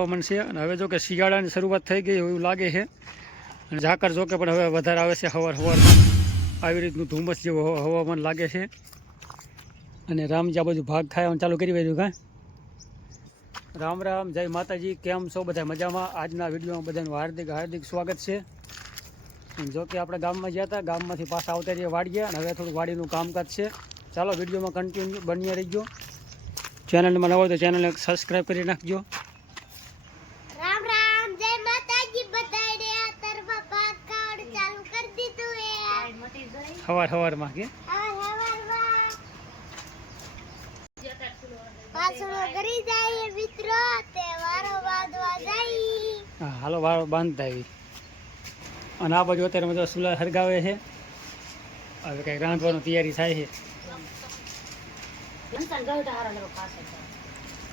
હવામાન છે અને હવે જો કે શિયાળાની શરૂઆત થઈ ગઈ એવું લાગે છે. અને ઝાકર જો કે પણ હવે વધારે આવે છે હવાર હવાર આવી રીતનું ધુમ્મસ જેવું હવા- હવામાન લાગે છે. અને રામજી આ બાજુ ભાગ ખાવાનું ચાલુ કરી દીધું કાં રામ રામ, જય માતાજી, કેમ છો બધા? મજામાં? આજના વિડીયોમાં બધાનું હાર્દિક હાર્દિક સ્વાગત છે. જો કે આપણે ગામમાં ગયા હતા, ગામમાંથી પાછા આવતા રહીએ વાડીએ. અને હવે થોડું વાડીનું કામકાજ છે. ચાલો વિડીયોમાં કન્ટિન્યુ બન્યા રહીજો. ચેનલમાં નવો તો ચેનલને સબસ્ક્રાઈબ કરી નાખજો રામ રામ જય માતાજી બધાને આ તરફા પાક ખાવાનું ચાલુ કરી દીધું હે સવાર સવારમાં કે હવે સવારમાં પાછળ કરી જાય મિત્રો તે વારો બાંધવા જાય. કે હાલો વાળો બાંધતા આવી અને આ બાજુ અત્યારે બધા સુલા હરગાવે છે. હવે કંઈક રાંધવાની તૈયારી થાય છે.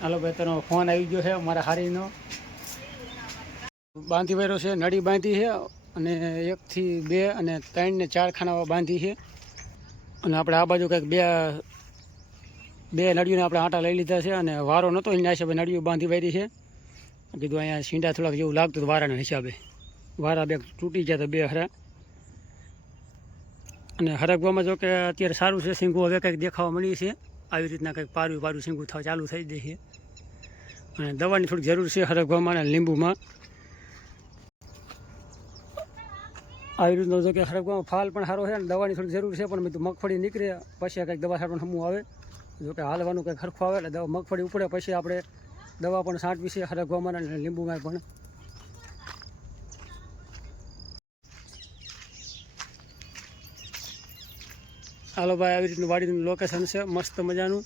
હાલો ભાઈ તારો ફોન આવી ગયો છે મારા હારીનો. બાંધી ભર્યો છે નળી બાંધી છે. અને એકથી બે અને ત્રણ ને ચાર ખાના બાંધી છે. અને આપણે આ બાજુ કંઈક બે બે નળીઓને આપણે આટા લઈ લીધા છે અને વારો નહોતો એના હિસાબે નળીઓ બાંધી વારી છે. કીધું અહીંયા સીંડા થોડાક જેવું લાગતું હતું વારાના હિસાબે. વારા બે તૂટી ગયા હતા બે હરા. અને હરગવામાં જો કે અત્યારે સારું છે, સિંગું હવે કંઈક દેખાવા મળી છે. આવી રીતના કંઈક પારું પારું સિંગું થવા ચાલુ થઈ જાય છે. અને દવાની થોડીક જરૂર છે હરગવામાં અને લીંબુમાં. આવી રીતનું જો કે હરકવામાં ફાલ પણ સારો છે અને દવાની થોડી જરૂર છે, પણ મેં મગફળી નીકળે, પછી કંઈક દવા છાંટવાનું સમૂહ આવે. જો કે હાલવાનું કંઈક ખરખું આવે એટલે દવા મગફળી ઉપડે, પછી આપણે દવા પણ છાંટવી છે હરગવામાં અને લીંબુમાં પણ. હાલો ભાઈ, આવી રીતનું વાડીનું લોકેશન છે, મસ્ત મજાનું.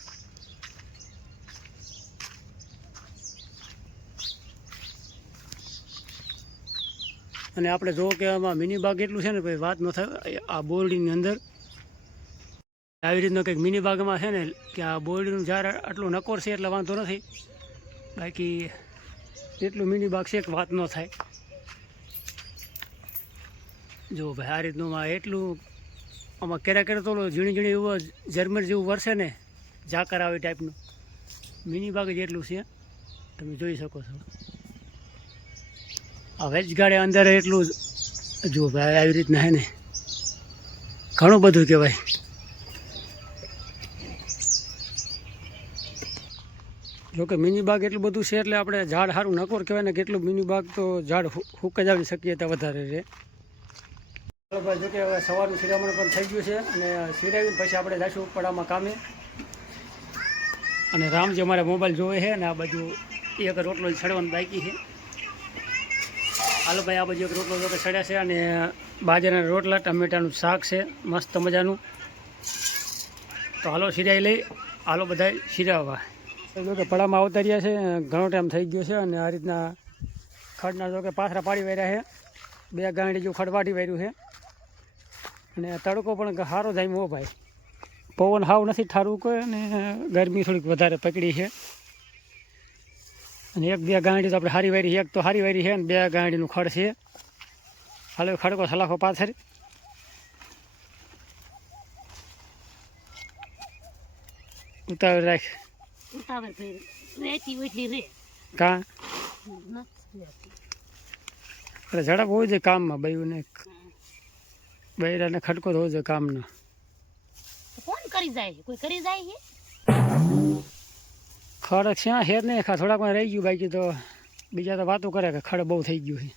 અને આપણે જો કે આમાં મિની બાગ એટલું છે ને ભાઈ વાત ન થાય. આ બોરડીની અંદર આવી રીતનો કંઈક મિની બાગમાં છે ને, કે આ બોરડીનું ઝાડ આટલું નકોર છે એટલે વાંધો નથી. બાકી એટલું મિની બાગ છે કે વાત ન થાય. જો ભાઈ, આ રીતનું આ એટલું આમાં કેરા કેરા તો ઝીણી ઝીણી એવું ઝરમર જેવું વરસે ને, ઝાકર આવે ટાઈપનું મિની બાગ જ એટલું છે. તમે જોઈ શકો છો. આ વેચગાડે અંદર એટલું જો. ભાઈ, આવી રીતના હે ને. ઘણું બધું કહેવાય. જોકે મિની બાગ એટલું બધું છે એટલે આપણે ઝાડ સારું નકોર કહેવાય ને, કેટલું મિની બાગ તો ઝાડ હુક જ આવી શકીએ તો વધારે રહે ચાલો ભાઈ હવે સવારનું શિરામણ પણ થઈ ગયું છે અને શિરાવીને પછી આપણે જઈશું પડામાં કામે. અને રામજી અમારે મોબાઈલ જોવે છે અને આ બાજુ એક રોટલો છડવાનું બાકી છે. હાલો ભાઈ, આ બાજુ એક રોટલો જોકે સડ્યા છે અને બાજરાના રોટલા, ટમેટાનું શાક છે, મસ્ત મજાનું. તો હાલો શીરાઈ લઈ, હાલો બધા શિરાવવા. જોકે પડામાં આવતા રહ્યા છે, ઘણો ટાઈમ થઈ ગયો છે અને આ રીતના ખડના જોકે પાથરા પાડી વાર્યા છે. બે ગાંડી જેવું ખડ વાટી વાર્યું છે. અને તડકો પણ સારો જાય હો ભાઈ. પવન હાવ નથી ઠારું કોઈ અને ગરમી થોડીક વધારે પકડી છે. અને એક બે ગાંડી તો આપણે હારી વારી એક તો હારી વારી છે અને બે ગાંડીનું ખડ છે. હાલો ખડકો સલાખો પાથર. ઉતાવળ રાખ. કાં. એટલે ઝડપ હોવી જોઈએ કામમાં બૈયુંને. બૈરાને ખડકો હોવો જોઈએ કામનો. કોણ કરી જાય કોઈ કરી જાય છે? ખડ શ્યાં છે જ નહીં ખા થોડાકમાં રહી ગયું બાકી તો બીજા તો વાતો કરે કે ખડ બહુ થઈ ગયું છે.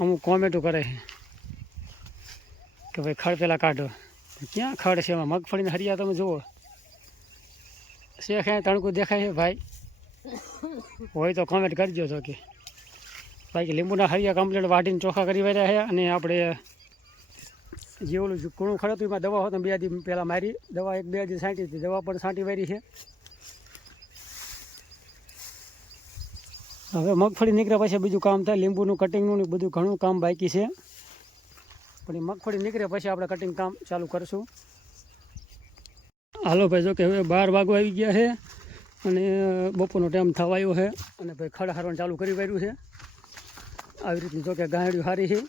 અમુક કોમેન્ટો કરે છે કે ભાઈ ખડ પેલા કાઢો. ક્યાં ખડ છે એમાં? મગફળીને હરિયા તમે જુઓ. શેખ અહીંયા તણકું દેખાય છે ભાઈ. હોય તો કોમેન્ટ કરજો તો કે. બાકી લીંબુના હરિયા કમ્પ્લીટ વાટીને ચોખા કરી રહ્યા છે અને આપણે જે ઓલું કૂણું ખડ હતું એમાં દવા હોત બે દી પહેલાં મારી, દવા એક બે દી છાંટી હતી, દવા પણ છાંટી વારી છે. હવે મગફળી નીકળ્યા પછી બીજું કામ થાય, લીંબુનું કટિંગનું બધું ઘણું કામ બાકી છે. પણ એ મગફળી નીકળ્યા પછી આપણે કટિંગ કામ ચાલુ કરશું. હાલો ભાઈ, જો કે હવે બાર વાગો આવી ગયા છે અને બપોરનો ટાઈમ થવા આવ્યો છે અને ભાઈ ખડ હારવાનું ચાલુ કરી વાર્યું છે. આવી રીતની જો કે ગાંડિયું સારી છે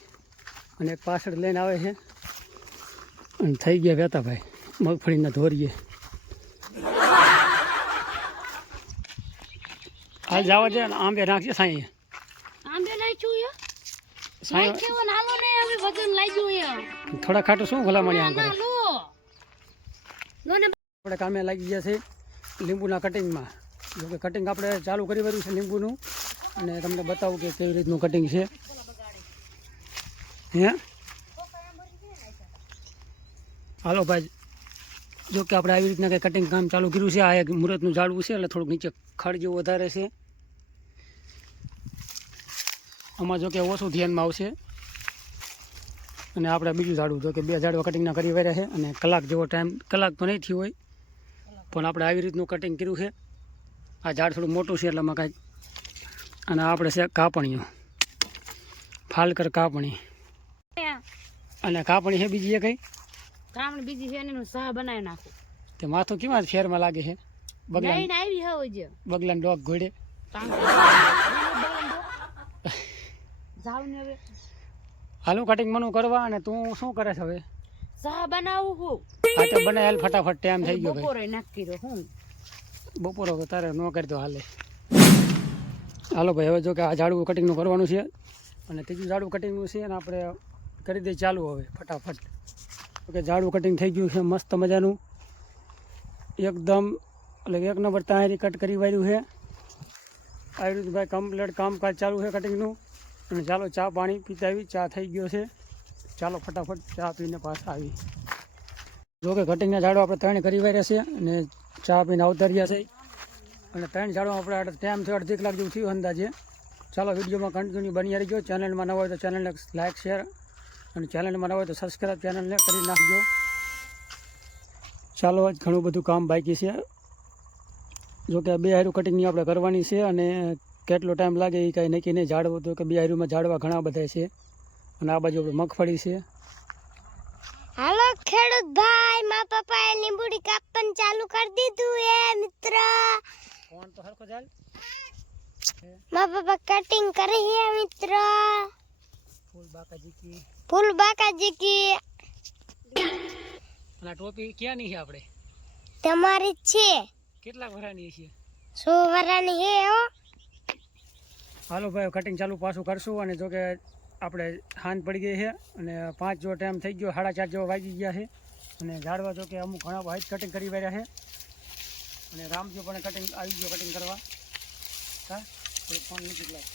અને પાછળ લઈને આવે છે. અને થઈ ગયા વહેતા ભાઈ, મગફળીના ધોરીએ. હાલ જવા દે આંબે નાખજે સાંઈ. આંબે નાખ્યું હે સાંઈ નાખ્યું ને હાલો ને હવે વજન લાગ્યું હે થોડા ખાટું શું ભલામણી આમ કરે આપણે કામે લાગી ગયા છે લીંબુના કટિંગમાં. જો કે કટિંગ આપણે ચાલુ કરી વર્યું છે લીંબુનું. અને તમને બતાવું કે કેવી રીતનું કટિંગ છે. હે? હાલો ભાઈ. જો કે આપણે આવી રીતના કંઈ કટિંગ કામ ચાલુ કર્યું છે આ એક મુહૂર્તનું ઝાડવું છે એટલે થોડુંક નીચે ખડ જેવું વધારે છે. આમાં જો કે ઓછું ધ્યાનમાં આવશે. અને આપણે બીજું ઝાડવું તો કે બે ઝાડવા કટિંગના કરી વર્યા છે અને કલાક જેવો ટાઈમ કલાક તો નહીં થયો હોય પણ આપણે આવી રીતનું કટિંગ કર્યું છે. આ ઝાડ થોડું મોટું છે એટલે આમાં કાંઈ. અને આપણે છે કાપણીઓ. ફાલકર કાપણી. અને કાપણી છે બીજી એ કંઈ? કામણ બીજી છે ને એનું સહ બનાવી નાખું. તે માથું કેવા ફેરમાં લાગે છે? બગલા લઈને આવી હવે જે. બગલા ડોગ ઘોડે. જાવ ને હવે. હાલું કટિંગ મનું કરવા અને તું શું કરે છે હવે? સહ બનાવું હું. આ તો બને હાલ ફટાફટ ટાઈમ થઈ ગયો ભાઈ. બપોરે નાખી દો હું. બપોરો તારે ન કરી દો હાલે. હાલો ભાઈ હવે જો કે આ ઝાડવું કટિંગનું કરવાનું છે. અને ત્રીજું ઝાડવું કટિંગનું છે અને આપણે કરી દઈએ ચાલુ હવે ફટાફટ. કે ઝાડું કટિંગ થઈ ગયું છે, મસ્ત મજાનું. એકદમ, એટલે એક નંબર તારી કટ કરી વાર્યું છે. આવી રીતે ભાઈ કમ્પ્લીટ કામકાજ ચાલુ છે કટિંગનું અને ચાલો ચા પાણી પીતા આવી, ચા થઈ ગયો છે. ચાલો ફટાફટ ચા પીને પાછા આવી. જો કે કટિંગના ઝાડો આપણે ત્રણ કરી વાર્યા છે અને ચા પીને અવતર્યા છે. અને ત્રણ ઝાડો આપણે ટાઈમ થયો અડધી કલાક જેવું થયું અંદાજે. ચાલો વિડીયોમાં કન્ટિન્યુ બની રહીજો. ચેનલમાં ન હોય તો ચેનલને લાઇક શેર અને ચેનલમાં હોય તો સબસ્ક્રાઈબ ચેનલને કરી નાખજો. ચાલો આજ ઘણું બધું કામ બાકી છે. જોકે બે હારું કટિંગની આપણે કરવાની છે અને કેટલો ટાઈમ લાગે એ કાંઈ નક્કી નહીં ઝાડવું તો કે બે હારુમાં ઝાડવા ઘણા બધા છે. અને આ બાજુ આપણે મગફળી છે. હાલો ખેડૂત ભાઈ મા પપ્પાએ લીંબુડી કાપવાનું ચાલુ કરી દીધું એ મિત્ર. ફોન તો હરખો ચાલ. મા પપ્પા કટિંગ કરી હે મિત્ર. ફૂલ બાકાજી કી ફૂલ બાકાજી કી. અને ટોપી ક્યાંની છે આપણે? તમારી જ છે. કેટલા વરાની છે? સો વરાની હે હો. હાલો ભાઈ કટિંગ ચાલુ પાછું કરશું અને જો કે આપણે હાંજ પડી ગઈ છે અને પાંચ જેવો ટાઈમ થઈ ગયો સાડા ચાર જેવો વાગી ગયા છે. અને ઝાડવા જો કે અમુક ઘણા વાઇટ કટિંગ કરી રહ્યા છે. અને રામજો પણ કટિંગ આવી ગયો કટિંગ કરવા. હા થોડું ફોન નીચે લાવ.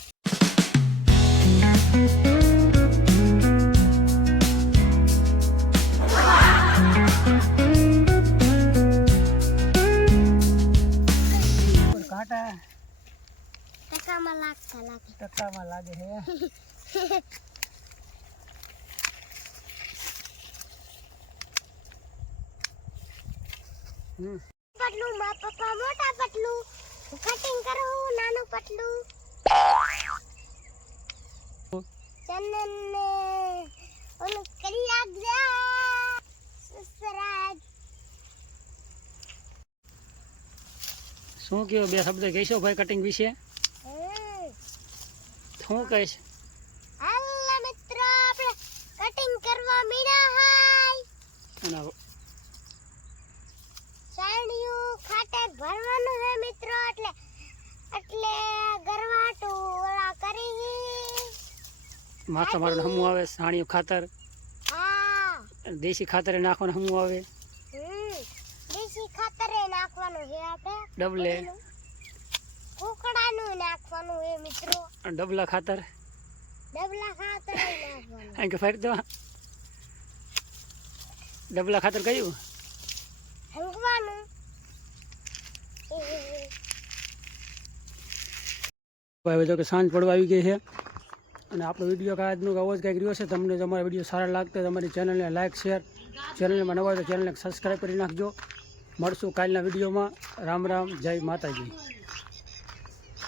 કાંટા ટકામાં લાગતા લાગે. ટકામાં લાગે હે. પટલું મા પપ્પા મોટા પટલું. કટિંગ કરું નાનું પટલું. ચંદન ને ઓલું કરી નાખજે સસરાજ શું કહ્યું બે શબ્દ કહીશો ભાઈ કટિંગ વિશે. શું કહીશ? હાલો મિત્રો આપણે કટિંગ કરવા મીડા હાય. અને સાણિયું ખાતે ભરવાનું છે મિત્રો એટલે એટલે ગરવાટું ઓલા કરી માથા મારું હમું આવે સાણિયું ખાતર. દેશી ખાતર નાખવાનું હમું આવે. નાખવાનું છે આપણે? ડબલે. કુકડાનું નાખવાનું છે મિત્રો. ડબલા ખાતર. ડબલા ખાતર નાખવાનું. અહીં કે ફરી દો. ડબલા ખાતર કયું હંગવાનું હવે જો કે સાંજ પડવા આવી ગઈ છે. અને આપણો વીડિયો કાંઈ આજનો આવો જ કંઈક રહ્યો છે. તમને તમારા વીડિયો સારા લાગતા તમારી ચેનલને લાઇક શેર. ચેનલમાં નવા તો ચેનલને સબસ્ક્રાઈબ કરી નાખજો. મળશું કાલના વિડીયોમાં. રામ રામ જય માતાજી.